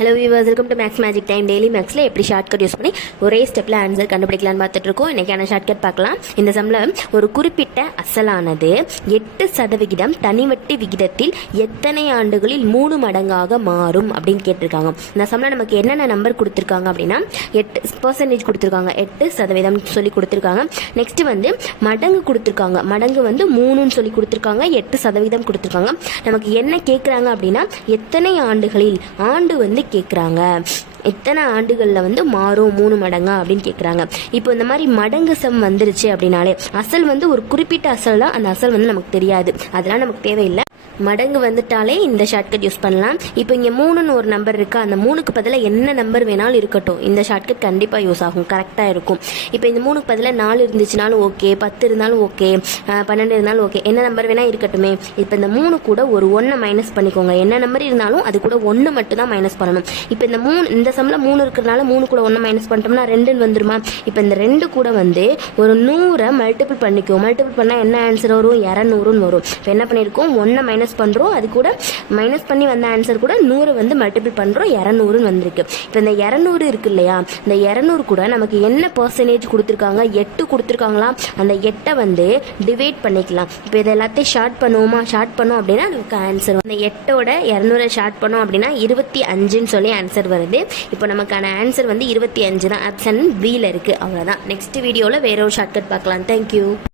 Hello viewers, welcome to maths magic time. Daily மேக்ஸில் எப்படி shortcut use பண்ணி ஒரே ஸ்டெப்பில் ஆன்சர் கண்டுபிடிக்கலான்னு பார்த்துட்டு இருக்கோம். இன்றைக்கான ஷார்ட்கட் பார்க்கலாம். இந்த சம்மில் ஒரு குறிப்பிட்ட அசலானது 8% தனிவட்டி விகிதத்தில் எத்தனை ஆண்டுகளில் 3 மடங்காக மாறும் அப்படின்னு கேட்டிருக்காங்க. இந்த சம்மில் நமக்கு என்னென்ன நம்பர் கொடுத்துருக்காங்க அப்படின்னா 8% கொடுத்துருக்காங்க, 8% சொல்லி கொடுத்துருக்காங்க. நெக்ஸ்ட் வந்து மடங்கு கொடுத்துருக்காங்க, மடங்கு வந்து 3ன்னு சொல்லி கொடுத்துருக்காங்க, 8% கொடுத்துருக்காங்க. நமக்கு என்ன கேட்குறாங்க அப்படின்னா எத்தனை ஆண்டுகளில், ஆண்டு வந்து கேட்குறாங்க, எத்தனை ஆண்டுகளில் வந்து மாறும் 3 மடங்கா அப்படின்னு கேட்குறாங்க. இப்போ இந்த மாதிரி மடங்கு சம் வந்துருச்சு அப்படின்னாலே அசல் வந்து ஒரு குறிப்பிட்ட அசல் தான், அந்த அசல் வந்து நமக்கு தெரியாது, அதெல்லாம் நமக்கு தேவையில்லை. மடங்கு வந்துட்டாலே இந்த ஷார்ட்கட் யூஸ் பண்ணலாம். இப்போ இங்கே 3ன்னு ஒரு நம்பர் இருக்கா, அந்த 3க்கு பதிலாக என்ன நம்பர் வேணாலும் இருக்கட்டும், இந்த ஷார்ட்கட் கண்டிப்பாக யூஸ் ஆகும், கரெக்டாக இருக்கும். இப்போ இந்த 3க்கு பதிலாக 4 இருந்துச்சுனாலும் ஓகே, 10 இருந்தாலும் ஓகே, 12 இருந்தாலும் ஓகே, என்ன நம்பர் வேணால் இருக்கட்டுமே. இப்போ இந்த 3 கூட ஒரு 1 மைனஸ் பண்ணிக்கோங்க, என்ன நம்பர் இருந்தாலும் அது கூட 1 மட்டும் தான் மைனஸ் பண்ணணும். இப்போ இந்த சம்மில் 3 இருக்கிறதுனால 3 கூட 1 மைனஸ் பண்ணிட்டோம்னா 2ன்னு வந்துருமா. இப்போ இந்த 2 கூட வந்து ஒரு 100 மல்டிபிள் பண்ணிக்குவோம். மல்டிபிள் பண்ணால் என்ன ஆன்சர் வரும், 200ன்னு வரும். இப்போ என்ன பண்ணியிருக்கோம், 1 மைனஸ் பண்ணுறோம், அது கூட மைனஸ் பண்ணி வந்த ஆன்சர் கூட 100 வந்து மல்டிபிள் பண்ணுறோம், 200ன்னு வந்திருக்கு. இப்போ இந்த 200 இருக்கு இல்லையா, இந்த 200 கூட நமக்கு என்ன பர்சன்டேஜ் கொடுத்துருக்காங்க, 8 கொடுத்துருக்காங்களா, அந்த 8 வந்து டிவைட் பண்ணிக்கலாம். இப்போ இதை எல்லாத்தையும் ஷார்ட் பண்ணுவோமா, ஷார்ட் பண்ணோம் அப்படின்னா அதுக்கு ஆன்சர் அந்த 8ஓட 200 ஷார்ட் பண்ணோம் அப்படின்னா 25ன்னு சொல்லி ஆன்சர் வருது. இப்போ நமக்கான ஆன்சர் வந்து 25 தான், ஆப்ஷன் பியில் இருக்குது. அவ்வளோதான். நெக்ஸ்ட் வீடியோவில் வேற ஒரு ஷார்ட்கட் பார்க்கலாம். தேங்க்யூ.